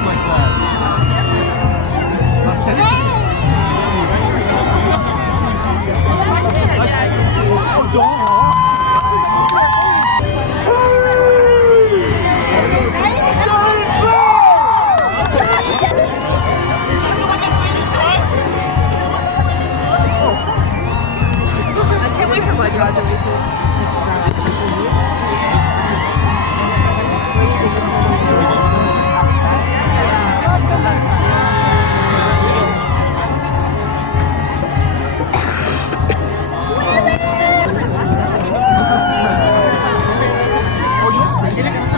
is like that. I can't wait for my graduation.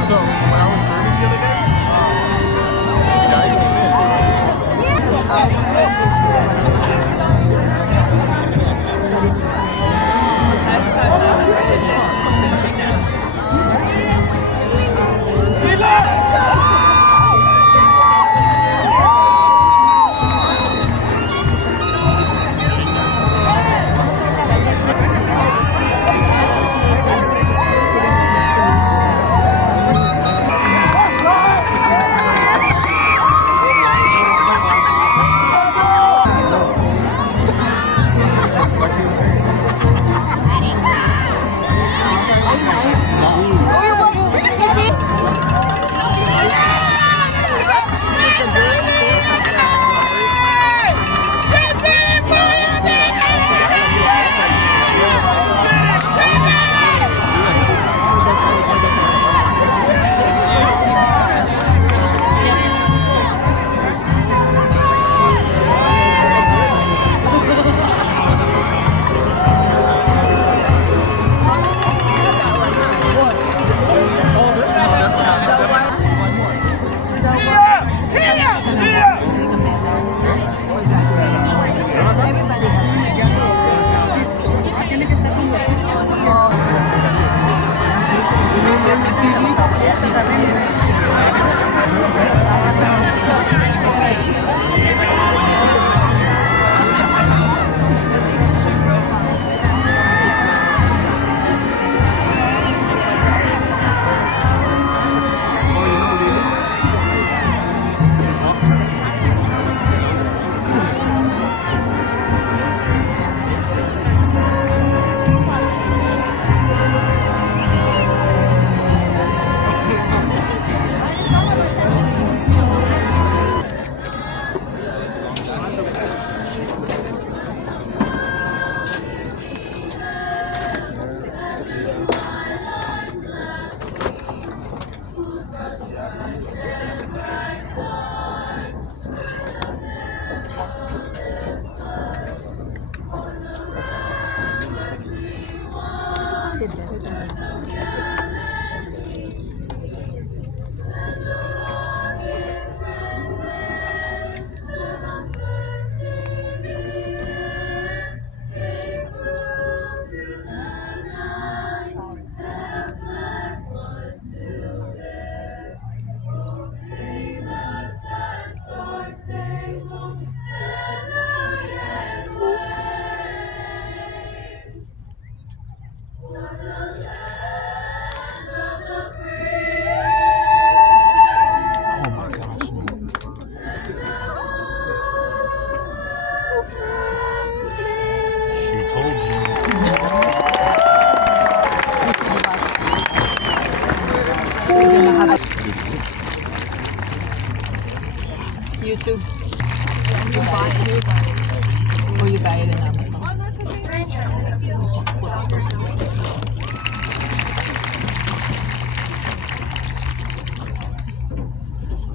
So when I was serving the other day, this guy came YouTube. You buy it. Or you buy it in Amazon.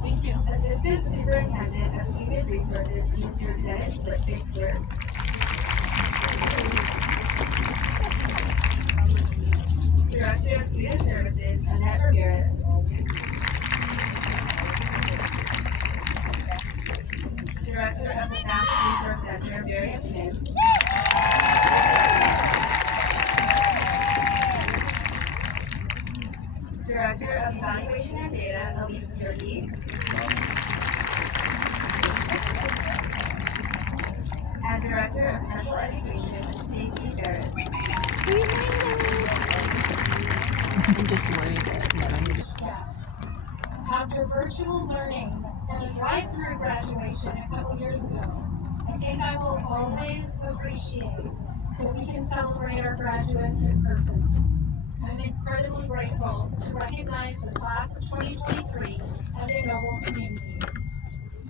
Thank you. Assistant Superintendent of Human Resources, Mr. Dennis Fixler. Director of Student Services, Annette Ramirez. Director of the Family Resource Center, Miriam Kim. Director of Evaluation and Data, Elise Yerke. And Director of Special Education, Stacy Ferris. I'm just worried that After virtual learning and a drive-through graduation a couple years ago, I think I will always appreciate that we can celebrate our graduates in person. I'm incredibly grateful to recognize the class of 2023 as a noble community.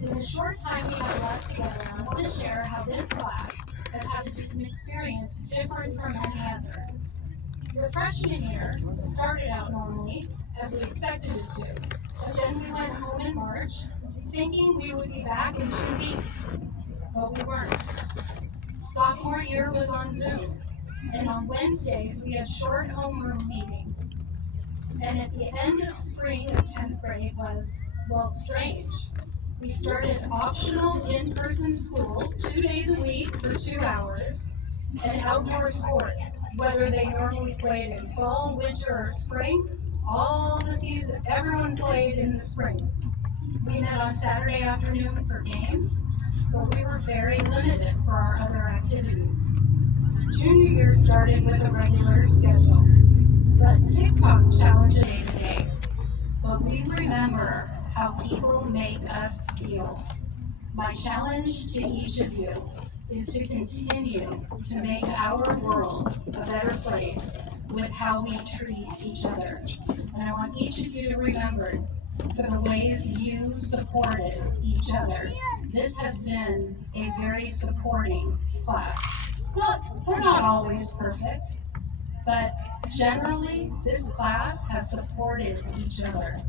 In the short time we have left together, I want to share how this class has had an experience different from any other. Your freshman year started out normally, as we expected it to, but then we went home in March, thinking we would be back in 2 weeks, but we weren't. Sophomore year was on Zoom, and on Wednesdays we had short homeroom meetings. And at the end of spring of 10th grade was, well, strange. We started optional in-person school 2 days a week for 2 hours, and outdoor sports, whether they normally played in fall, winter, or spring, all the season, everyone played in the spring. We met on Saturday afternoon for games, but we were very limited for our other activities. Junior year started with a regular schedule. The TikTok challenge day to day, but we remember how people make us feel. My challenge to each of you is to continue to make our world a better place with how we treat each other. And I want each of you to remember for the ways you supported each other. This has been a very supporting class. We're not always perfect, but generally, this class has supported each other.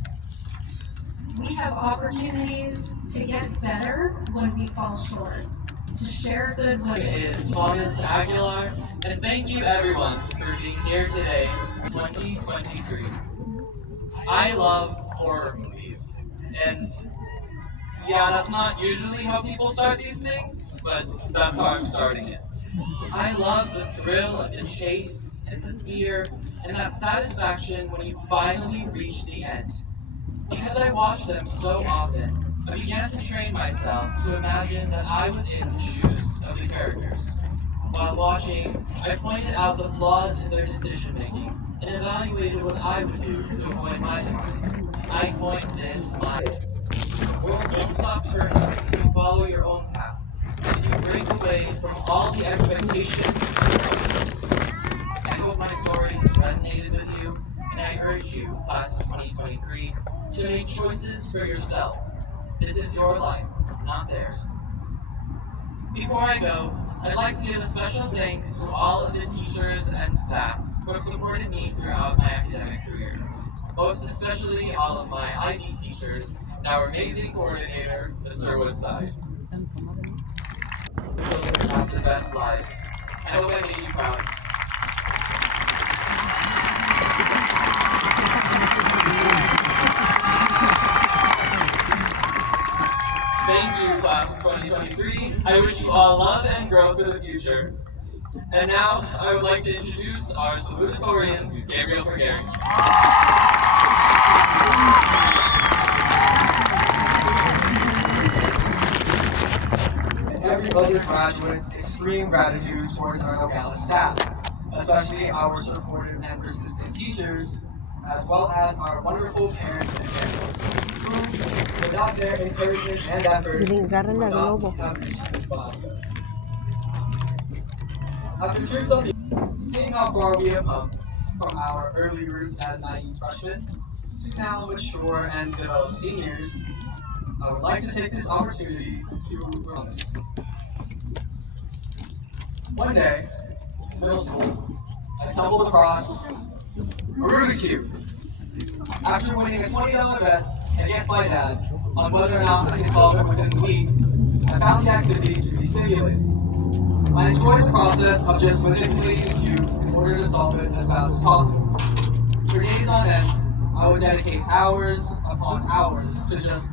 We have opportunities to get better when we fall short, to share good It ways. is Thomas Aguilar, and thank you everyone for being here today, 2023. I love horror movies, and yeah, that's not usually how people start these things, but that's how I'm starting it. I love the thrill of the chase and the fear and that satisfaction when you finally reach the end. Because I watched them so often, I began to train myself to imagine that I was in the shoes of the characters. While watching, I pointed out the flaws in their decision making and evaluated what I would do to avoid my demise. I coined this my The world won't stop turning if you follow your own path. If you break away from all the expectations of others. I hope my story has resonated with you, and I urge you, class of 2023, to make choices for yourself. This is your life, not theirs. Before I go, I'd like to give a special thanks to all of the teachers and staff who have supported me throughout my academic career. Most especially all of my IB teachers and our amazing coordinator, Mr. Woodside. Children have the best lives. I hope I made you proud. Thank you, class of 2023. I wish you all love and growth for the future. And now, I would like to introduce our salutatorian, Gabriel Vergari. And every other graduate's extreme gratitude towards our Nogales staff, especially our supportive and persistent teachers, as well as our wonderful parents and families, who, without their encouragement and effort, would not have reached this milestone. After seeing how far we have come from our early roots as naive freshmen to now mature and developed seniors, I would like to take this opportunity to be honest. One day, in middle school, I stumbled across a Rubik's Cube. After winning a $20 bet against my dad on whether or not I could solve it within the week, I found the activity to be stimulating. I enjoyed the process of just manipulating the cube in order to solve it as fast as possible. For days on end, I would dedicate hours upon hours to just